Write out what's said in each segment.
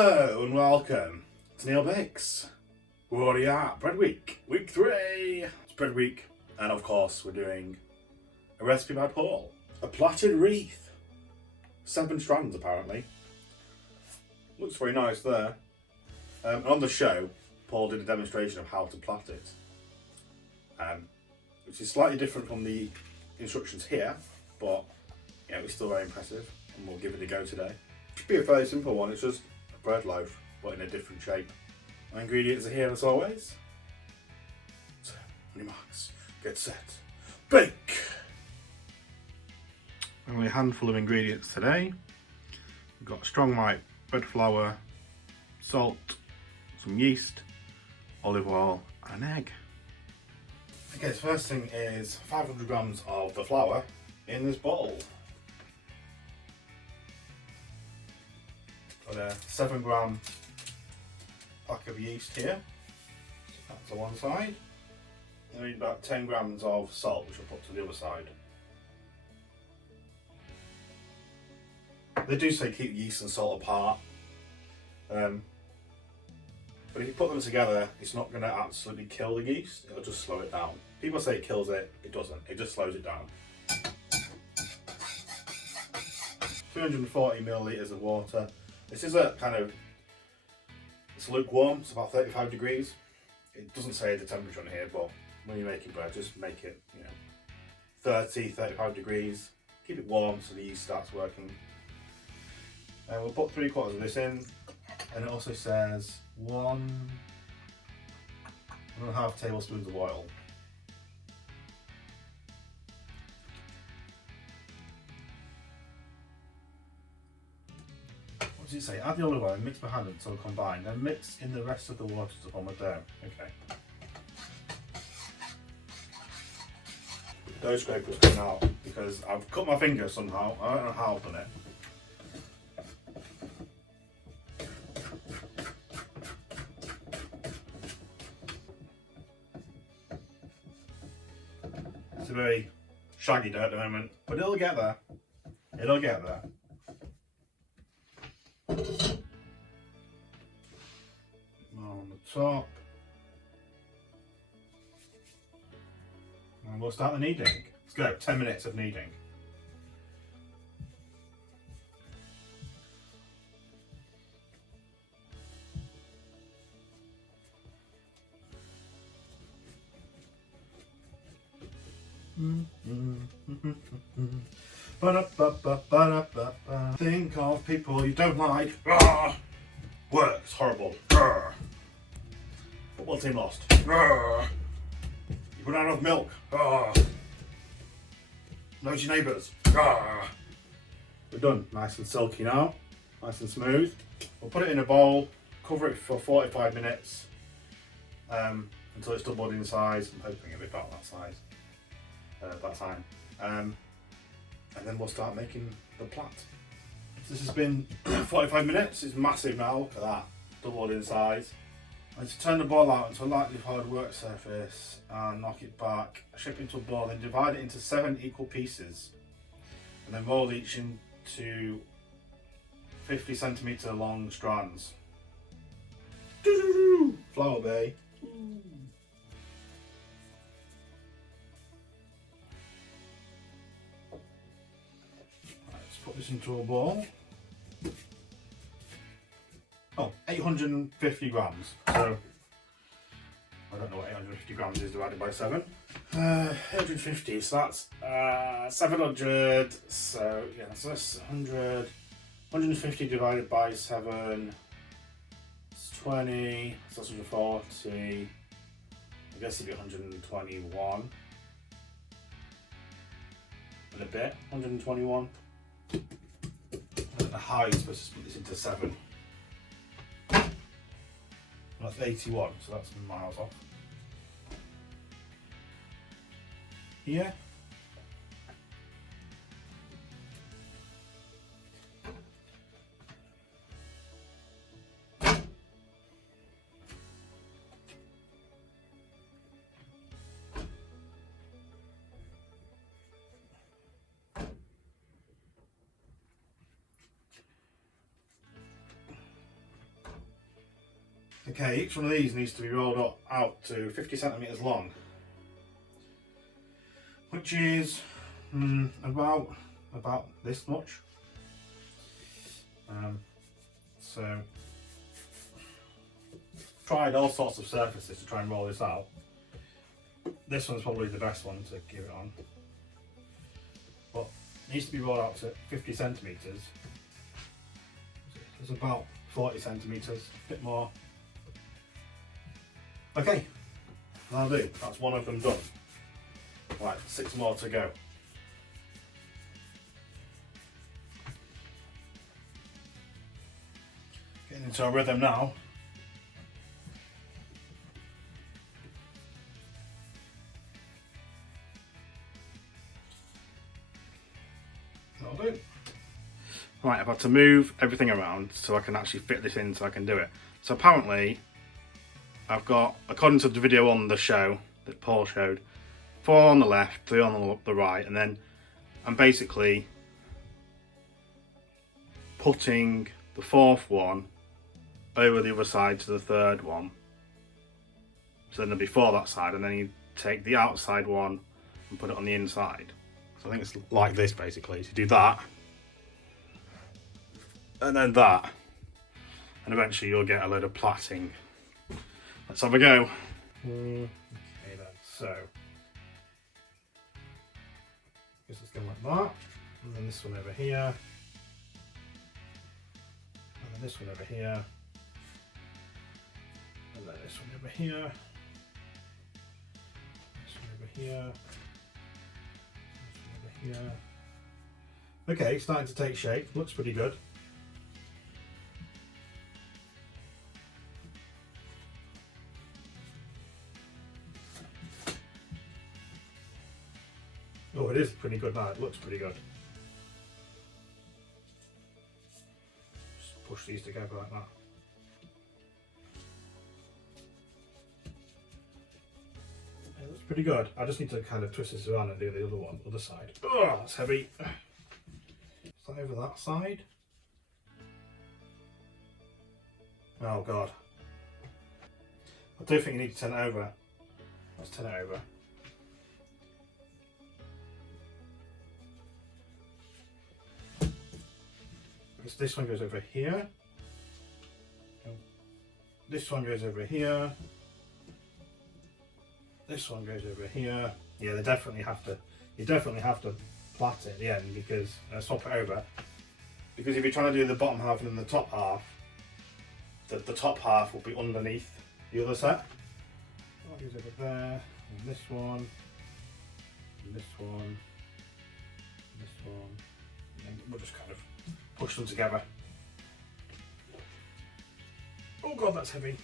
Hello and welcome to Neil Bakes. We're already at Bread Week, week 3. It's Bread Week, and of course we're doing a recipe by Paul. A plaited wreath. 7 strands apparently. Looks very nice there. And on the show, Paul did a demonstration of how to plait it. Which is slightly different from the instructions here, but yeah, it's still very impressive, and we'll give it a go today. Should be a very simple one. It's just a bread loaf, but in a different shape. My ingredients are here as always. So, on your marks, get set, bake! Only a handful of ingredients today. We've got strong white bread flour, salt, some yeast, olive oil, and an egg. Okay, the first thing is 500 grams of the flour in this bowl. Got a 7 gram pack of yeast here, that's to one side. I need about 10 grams of salt, which I'll put to the other side. They do say keep yeast and salt apart, but if you put them together, it's not going to absolutely kill the yeast, it'll just slow it down. People say it kills it, it doesn't, it just slows it down. 240 millilitres of water. This is a kind of, it's lukewarm, it's about 35 degrees. It doesn't say the temperature on here, but when you're making bread, just make it, 30, 35 degrees. Keep it warm so the yeast starts working. And we'll put 3/4 of this in, and it also says 1.5 tablespoons of oil. What does it say? Add the olive oil and mix by hand until combined, then mix in the rest of the water to form a dough. Okay. Dough scraper's coming out because I've cut my finger somehow. I don't know how I've done it. It's a very shaggy dough at the moment, but it'll get there. It'll get there. On the top. And we'll start the kneading. Let's go, 10 minutes of kneading. Think of people you don't like. Work, it's horrible. Football team lost. You run out of milk. Noise your neighbours. We're done. Nice and silky now. Nice and smooth. We'll put it in a bowl, cover it for 45 minutes until it's doubled in size. I'm hoping it'll be about that size. That time. And then we'll start making the plait. So this has been 45 minutes. It's massive now. Look at that. Doubled in size. I need to turn the ball out into a lightly hard work surface and knock it back, shape it into a ball, then divide it into 7 equal pieces, and then roll each into 50 centimetre long strands. Flour bay. Let's put this into a ball. 850 grams. So, I don't know what 850 grams is divided by 7. 850, so that's 700. So, yeah, so that's 100. 150 divided by 7. It's 20. So that's 140. I guess it'd be 121. And a bit. 121. I don't know how you're supposed to split this into 7. That's 81, so that's miles off. Here. Okay, each one of these needs to be rolled out to 50 centimetres long, which is about this much. So tried all sorts of surfaces to try and roll this out. This one's probably the best one to give it on, but it needs to be rolled out to 50 centimetres. It's about 40 centimetres, a bit more. Okay, that'll do. That's one of them done. Right, 6 more to go. Getting into a rhythm now. That'll do. Right, I've had to move everything around so I can actually fit this in so I can do it. So apparently, I've got, according to the video on the show that Paul showed, 4 on the left, 3 on the right, and then I'm basically putting the 4th one over the other side to the 3rd one. So then there'll be 4 that side, and then you take the outside one and put it on the inside. So I think it's like this basically. So you do that, and then that, and eventually you'll get a load of plaiting. Let's have a go. Okay then, so I guess it's going like that, and then this one over here, and then this one over here, and then this one over here, this one over here, this one over here. Okay, starting to take shape, looks pretty good. Oh, it is pretty good now, it looks pretty good. Just push these together like that. It looks pretty good. I just need to kind of twist this around and do the other side. Oh, that's heavy. Is that over that side? Oh God. I do think you need to turn it over. Let's turn it over. Because this one goes over here. This one goes over here. This one goes over here. Yeah, they definitely have to. You definitely have to plait it at the end because swap it over. Because if you're trying to do the bottom half and then the top half, the top half will be underneath the other set. That goes over there. And this one. And this one. And this one. And we'll just kind of push them together. Oh God, that's heavy.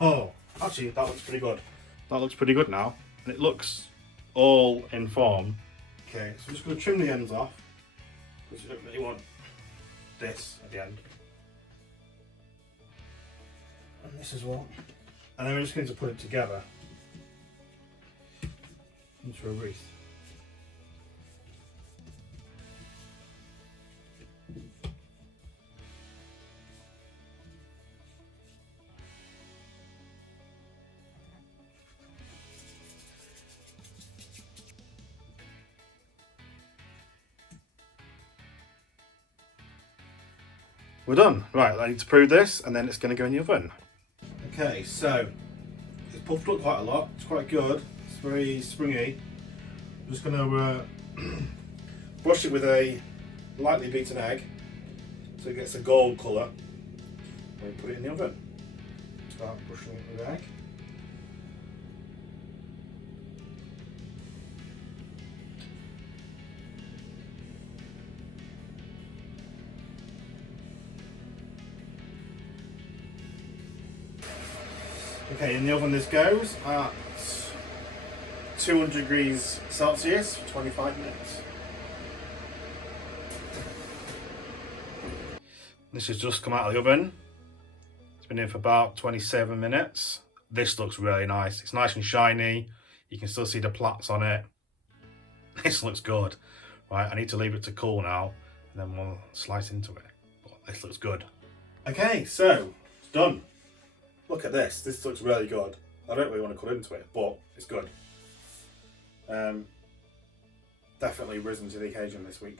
Oh, actually that looks pretty good. That looks pretty good now. And it looks all in form. Okay, so I'm just going to trim the ends off. Because you don't really want this at the end. And this as well. And then we're just going to put it together into a wreath. We're done. Right, I need to prove this and then it's going to go in the oven. Okay, so it's puffed up quite a lot. It's quite good. It's very springy. I'm just going to brush it with a lightly beaten egg so it gets a gold colour. And put it in the oven. Start brushing it with egg. Okay, in the oven this goes at 200 degrees Celsius for 25 minutes. This has just come out of the oven. It's been in for about 27 minutes. This looks really nice. It's nice and shiny. You can still see the plaits on it. This looks good. Right, I need to leave it to cool now and then we'll slice into it. But this looks good. Okay, so it's done. Look at this. This looks really good. I don't really want to cut into it, but it's good. Definitely risen to the occasion this week.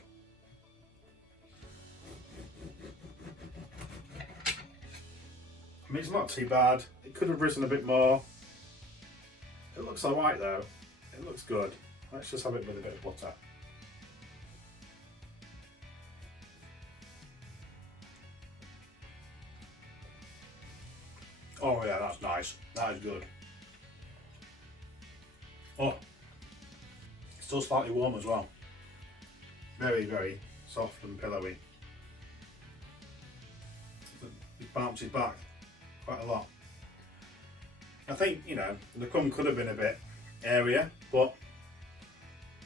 I mean, it's not too bad. It could have risen a bit more. It looks alright though. It looks good. Let's just have it with a bit of butter. Oh yeah, that's nice. That is good. Oh, it's still slightly warm as well. Very, very soft and pillowy. It bounces back quite a lot. I think, you know, the crumb could have been a bit airier, but,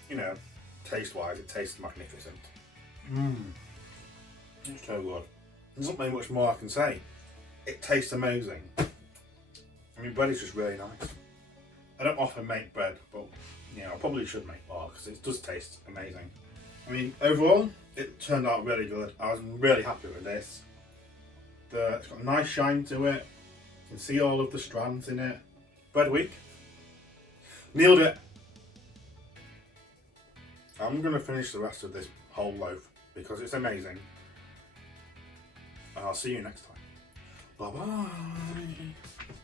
you know, taste-wise, it tastes magnificent. It's so good. There's not really much more I can say. It tastes amazing. I mean, bread is just really nice. I don't often make bread, but, you know, I probably should make more because it does taste amazing. I mean, overall, it turned out really good. I was really happy with this. It's got a nice shine to it. You can see all of the strands in it. Bread week. Nailed it. I'm going to finish the rest of this whole loaf because it's amazing. And I'll see you next time. Bye bye.